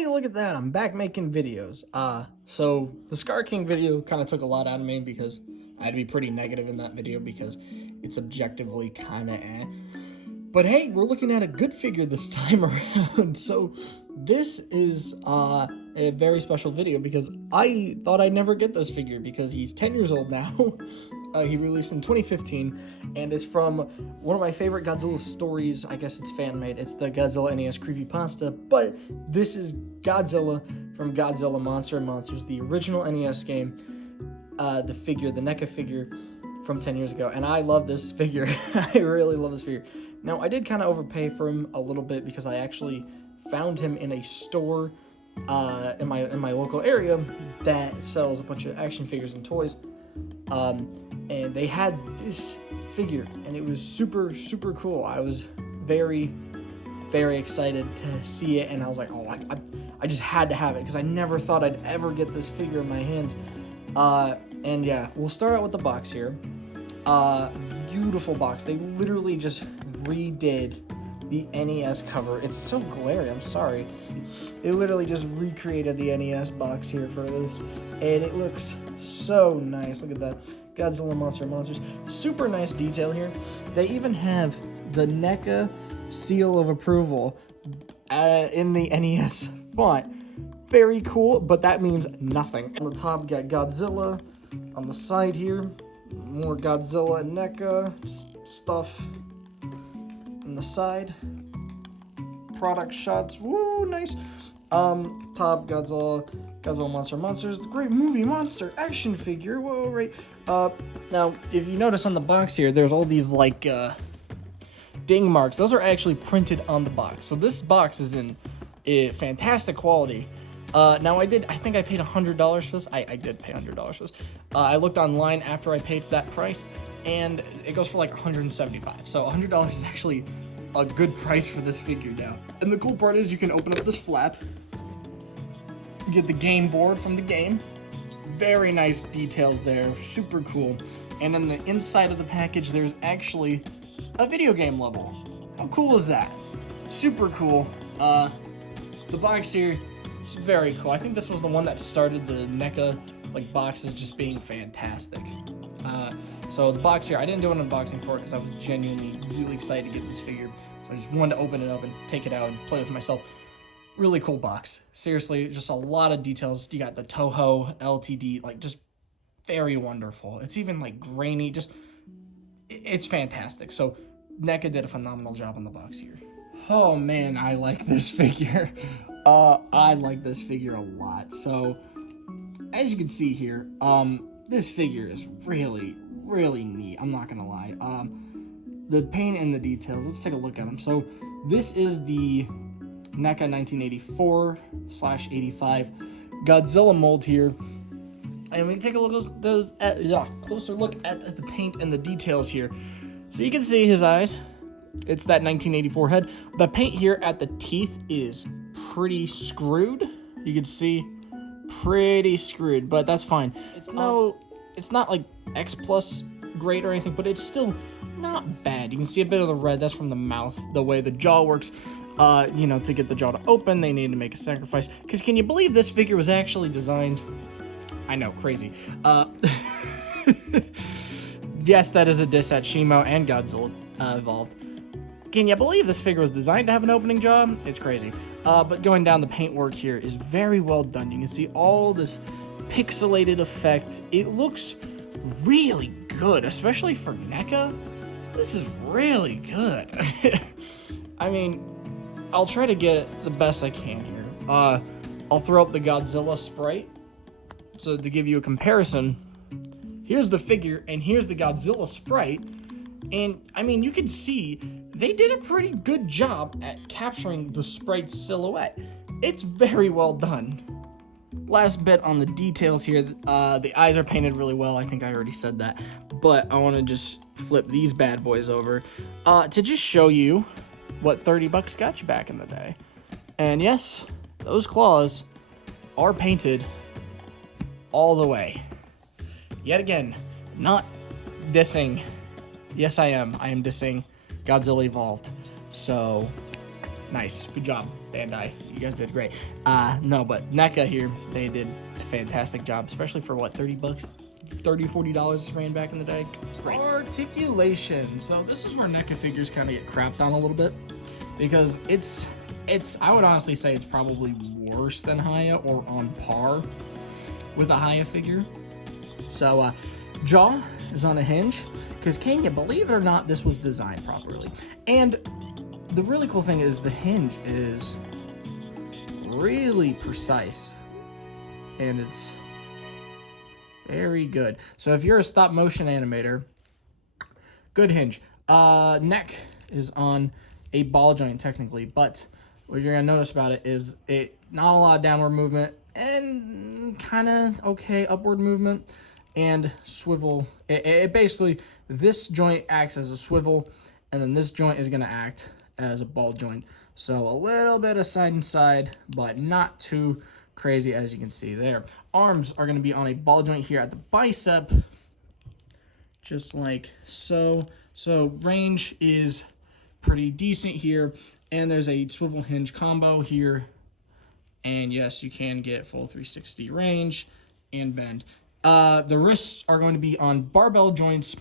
Hey, look at that, I'm back making videos. So the Scar King video kind of took a lot out of me because I had to be pretty negative in that video because it's objectively kind of eh. But hey, we're looking at a good figure this time around. So this is a very special video because I thought I'd never get this figure because he's 10 years old now. He released in 2015 and it's from one of my favorite Godzilla stories. I guess it's fan-made. It's the Godzilla NES Creepypasta, but this is Godzilla from Godzilla Monster & Monsters, the original NES game, the figure, the NECA figure from 10 years ago. And I love this figure. I really love this figure. Now, I did kind of overpay for him a little bit because I actually found him in a store in my local area that sells a bunch of action figures and toys. And they had this figure, and it was super, super cool. I was very, very excited to see it, and I was like, oh, I just had to have it, because I never thought I'd ever get this figure in my hands. And yeah, we'll start out with the box here. Beautiful box. They literally just redid the NES cover. It's so glary, I'm sorry. They literally just recreated the NES box here for this, and it looks so nice. Look at that. Godzilla Monster & Monsters. Super nice detail here. They even have the NECA seal of approval in the NES font. Very cool, but that means nothing. On the top, we got Godzilla. On the side here, more Godzilla and NECA stuff. On the side, product shots. Woo, nice. Top, Godzilla Monster & Monsters, the great movie monster action figure. Whoa, right. Now, if you notice on the box here, there's all these, like, ding marks. Those are actually printed on the box. So this box is in fantastic quality. Now, I think I paid $100 for this. I did pay $100 for this. I looked online after I paid for that price, and it goes for, like, $175. So $100 is actually a good price for this figure now. And the cool part is you can open up this flap. You get the game board from the game. Very nice details there, super cool. And on the inside of the package, there's actually a video game level. How cool is that? Super cool. The box here is very cool. I think this was the one that started the NECA boxes just being fantastic. So the box here, I didn't do an unboxing for it because I was genuinely really excited to get this figure. So I just wanted to open it up and take it out and play with myself. Really cool box. Seriously, just a lot of details. You got the Toho LTD, just very wonderful. It's even grainy, it's fantastic. So NECA did a phenomenal job on the box here. Oh man, I like this figure. I like this figure a lot. So as you can see here, this figure is really, really neat. I'm not gonna lie. The paint and the details, let's take a look at them. So this is the NECA 1984/85 Godzilla mold here, and we can take a look closer look at the paint and the details here. So you can see his eyes. It's that 1984 head. The paint here at the teeth is pretty screwed. You can see pretty screwed, but that's fine. It's not like X plus great or anything, but it's still not bad. You can see a bit of the red. That's from the mouth, the way the jaw works. To get the jaw to open, they needed to make a sacrifice. Because can you believe this figure was actually designed? I know, crazy. Yes, that is a diss at Shimo and Godzilla Evolved. Can you believe this figure was designed to have an opening jaw? It's crazy. But going down, the paintwork here is very well done. You can see all this pixelated effect. It looks really good, especially for NECA. This is really good. I mean, I'll try to get it the best I can here. I'll throw up the Godzilla sprite. So to give you a comparison, here's the figure and here's the Godzilla sprite. And I mean, you can see they did a pretty good job at capturing the sprite's silhouette. It's very well done. Last bit on the details here, the eyes are painted really well. I think I already said that, but I want to just flip these bad boys over to just show you what $30 got you back in the day. And yes, those claws are painted all the way. Yet again, not dissing. Yes, I am. I am dissing Godzilla Evolved. So, nice. Good job. Bandai, you guys did great. No, but NECA here, they did a fantastic job, especially for what, 30 bucks? $30-$40 ran back in the day. Great. Articulation. So this is where NECA figures kind of get crapped on a little bit, because it's I would honestly say it's probably worse than Haya or on par with a Haya figure. So jaw is on a hinge, because can you believe it or not, this was designed properly. And the really cool thing is the hinge is really precise, and it's very good. So if you're a stop motion animator, good hinge. Neck is on a ball joint technically, but what you're gonna notice about it is it not a lot of downward movement and kind of okay upward movement and swivel. It basically, this joint acts as a swivel, and then this joint is gonna act as a ball joint. So a little bit of side and side, but not too crazy, as you can see there. Arms are going to be on a ball joint here at the bicep, just like so. So range is pretty decent here, and there's a swivel hinge combo here, and yes, you can get full 360 range and bend. The wrists are going to be on barbell joints,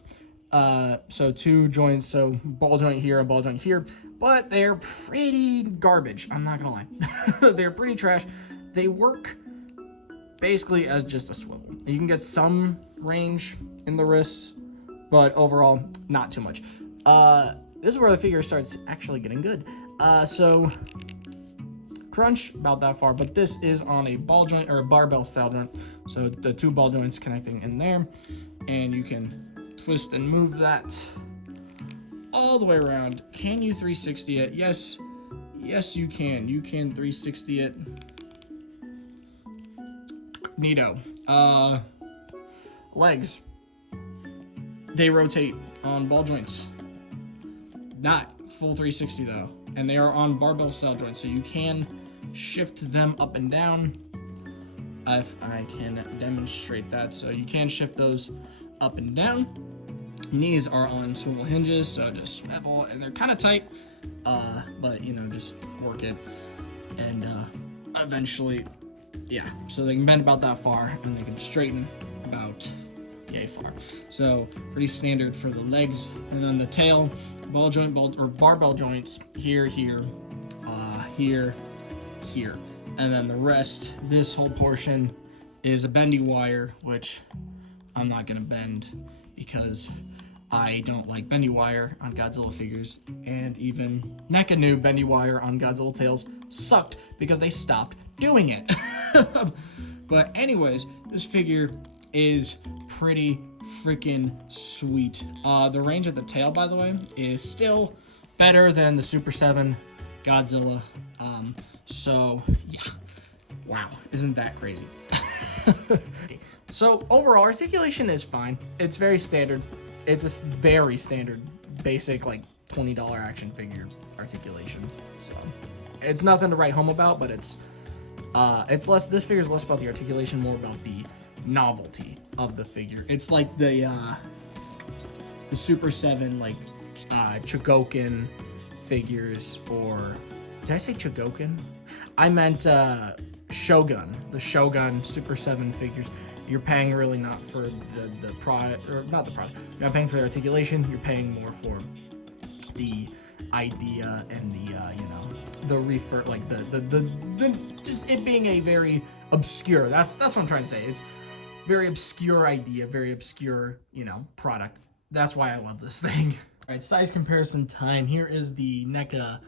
so two joints, so ball joint here and ball joint here, but they're pretty garbage, I'm not gonna lie. They're pretty trash. They work basically as just a swivel. You can get some range in the wrists, but overall, not too much. This is where the figure starts actually getting good. So crunch, about that far, but this is on a ball joint, or a barbell style joint. So the two ball joints connecting in there, and you can twist and move that all the way around. Can you 360 it? Yes, you can. You can 360 it. Neato. Legs, they rotate on ball joints. Not full 360 though, and they are on barbell style joints, so you can shift them up and down. If I can demonstrate that, so you can shift those up and down. Knees are on swivel hinges, so just swivel, and they're kind of tight, but you know, just work it, and eventually, yeah, so they can bend about that far, and they can straighten about yay far. So pretty standard for the legs. And then the tail, ball joint, or barbell joints here, here, here, here. And then the rest, this whole portion is a bendy wire, which I'm not gonna bend because I don't like bendy wire on Godzilla figures, and even NECA knew bendy wire on Godzilla tails sucked because they stopped doing it. But anyways, this figure is pretty freaking sweet. The range of the tail, by the way, is still better than the Super 7 Godzilla. So yeah, wow, isn't that crazy? So overall, articulation is fine. It's very standard. It's a very standard, basic, like $20 action figure articulation. So it's nothing to write home about, but it's less. This figure is less about the articulation, more about the novelty of the figure. It's like the Super 7 like Chogokin figures, or did I say Chogokin? I meant Shogun, the Shogun Super 7 figures. You're paying really not for the product, or not the product. You're not paying for the articulation. You're paying more for the idea and the you know, the refer, like the just it being a very obscure. That's what I'm trying to say. It's very obscure idea, very obscure, you know, product. That's why I love this thing. All right, size comparison time. Here is the NECA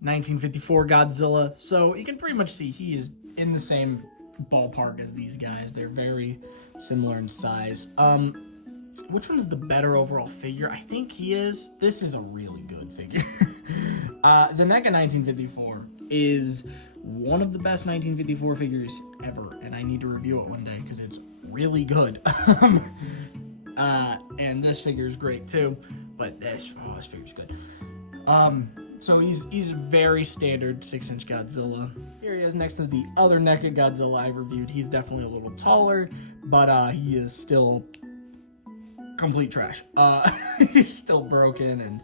1954 Godzilla. So you can pretty much see he is in the same ballpark as these guys. They're very similar in size. Which one's the better overall figure? I think he is. This is a really good figure. The NECA 1954 is one of the best 1954 figures ever, and I need to review it one day because it's really good. And this figure is great too, but this figure's good. So he's very standard 6-inch Godzilla. Here he is next to the other NECA Godzilla I've reviewed. He's definitely a little taller, but he is still complete trash. He's still broken and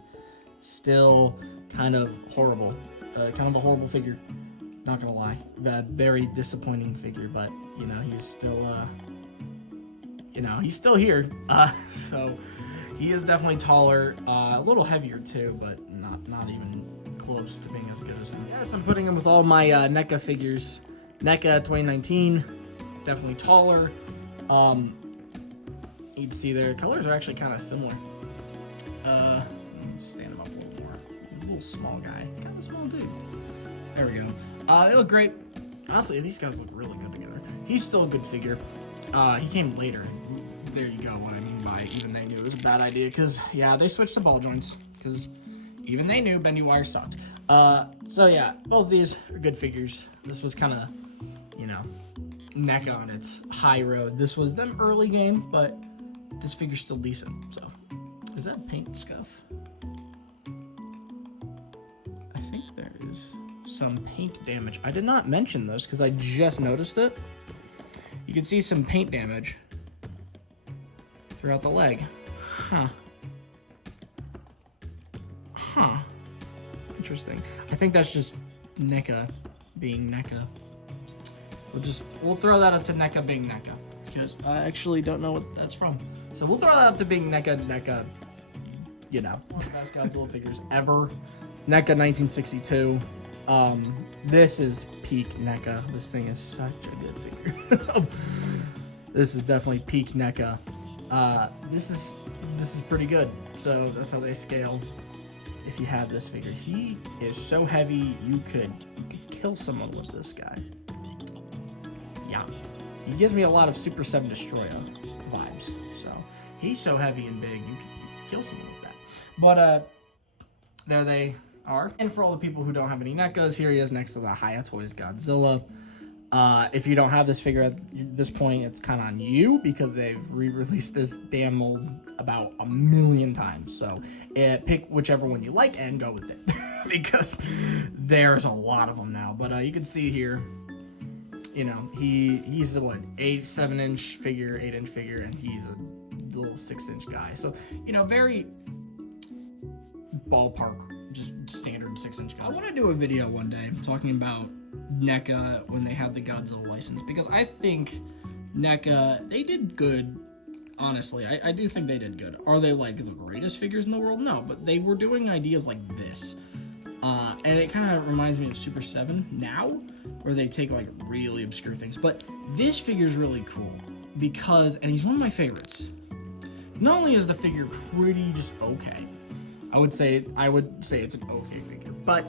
still kind of horrible. Kind of a horrible figure, not gonna lie. Very disappointing figure, but you know, he's still he's still here. So he is definitely taller, a little heavier too, but not even close to being as good as him. Yes, I'm putting him with all my NECA figures. NECA 2019, definitely taller. You'd see their colors are actually kind of similar. Stand him up a little more. He's a little small guy. He's kind of a small dude. There we go. They look great. Honestly, these guys look really good together. He's still a good figure. He came later. There you go, what I mean by even they knew it was a bad idea, because, yeah, they switched to ball joints, because even they knew bendy wire sucked. So, yeah, both of these are good figures. This was kind of, you know, NECA on its high road. This was them early game, but this figure's still decent, so. Is that paint scuff? I think there is some paint damage. I did not mention this, because I just noticed it. You can see some paint damage throughout the leg. Huh. Interesting. I think that's just NECA being NECA. We'll throw that up to NECA being NECA, because I actually don't know what that's from. So we'll throw that up to being NECA, you know. One of the best Godzilla figures ever. NECA 1962. This is peak NECA. This thing is such a good figure. This is definitely peak NECA. This is pretty good. So that's how they scale. If you have this figure, he is so heavy you could kill someone with this guy. Yeah, he gives me a lot of Super 7 Destroyer vibes. So he's so heavy and big you could kill someone with that. But there they are. And for all the people who don't have any NECAs, here he is next to the Hiya Toys Godzilla. If you don't have this figure at this point, it's kind of on you, because they've re-released this damn mold about 1,000,000 times. So pick whichever one you like and go with it, because there's a lot of them now. But you can see here, you know, he's a 7-inch figure, 8-inch figure, and he's a little 6-inch guy. So, you know, very ballpark, just standard 6-inch guys. I want to do a video one day talking about NECA when they had the Godzilla license, because I think NECA, they did good. Honestly, I do think they did good. Are they like the greatest figures in the world? No, but they were doing ideas like this. And it kind of reminds me of Super 7 now, where they take like really obscure things. But this figure is really cool because, and he's one of my favorites. Not only is the figure pretty just okay, I would say it's an okay figure, but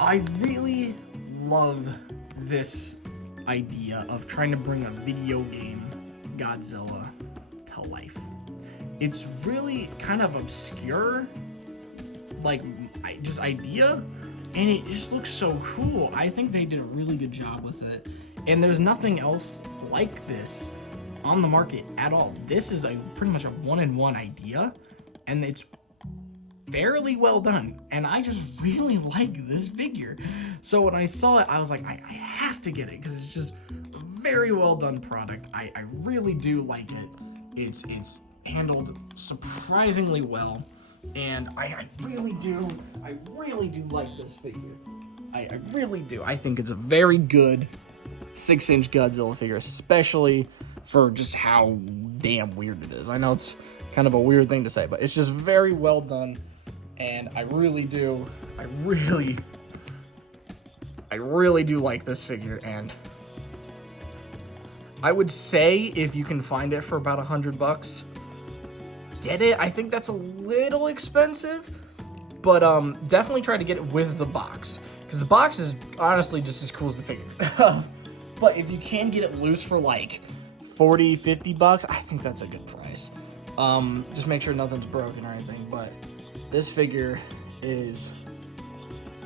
I really love this idea of trying to bring a video game Godzilla to life. It's really kind of obscure, like, just idea, and it just looks so cool. I think they did a really good job with it, and there's nothing else like this on the market at all. This is pretty much a one-in-one idea, and it's fairly well done, and I just really like this figure. So when I saw it, I was like, I have to get it, because it's just a very well done product. I really do like it. It's handled surprisingly well, and I really do like this figure. I really do. I think it's a very good 6-inch Godzilla figure, especially for just how damn weird it is. I know it's kind of a weird thing to say, but it's just very well done, and I really do like this figure. And I would say if you can find it for about $100, get it. I think that's a little expensive, but definitely try to get it with the box, because the box is honestly just as cool as the figure. But if you can get it loose for like $40-$50, I think that's a good price. Just make sure nothing's broken or anything, but this figure is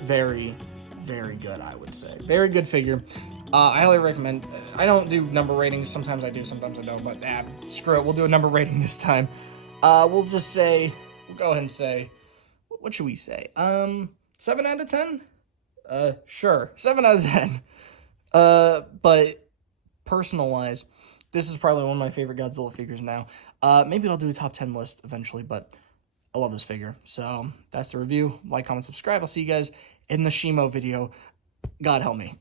very, very good, I would say. Very good figure. I highly recommend. I don't do number ratings. Sometimes I do, sometimes I don't, but screw it. We'll do a number rating this time. We'll go ahead and say, what should we say? 7 out of 10? Sure, 7 out of 10. But personal-wise, this is probably one of my favorite Godzilla figures now. Maybe I'll do a top 10 list eventually, but I love this figure. So that's the review. Like, comment, subscribe. I'll see you guys in the Shimo video. God help me.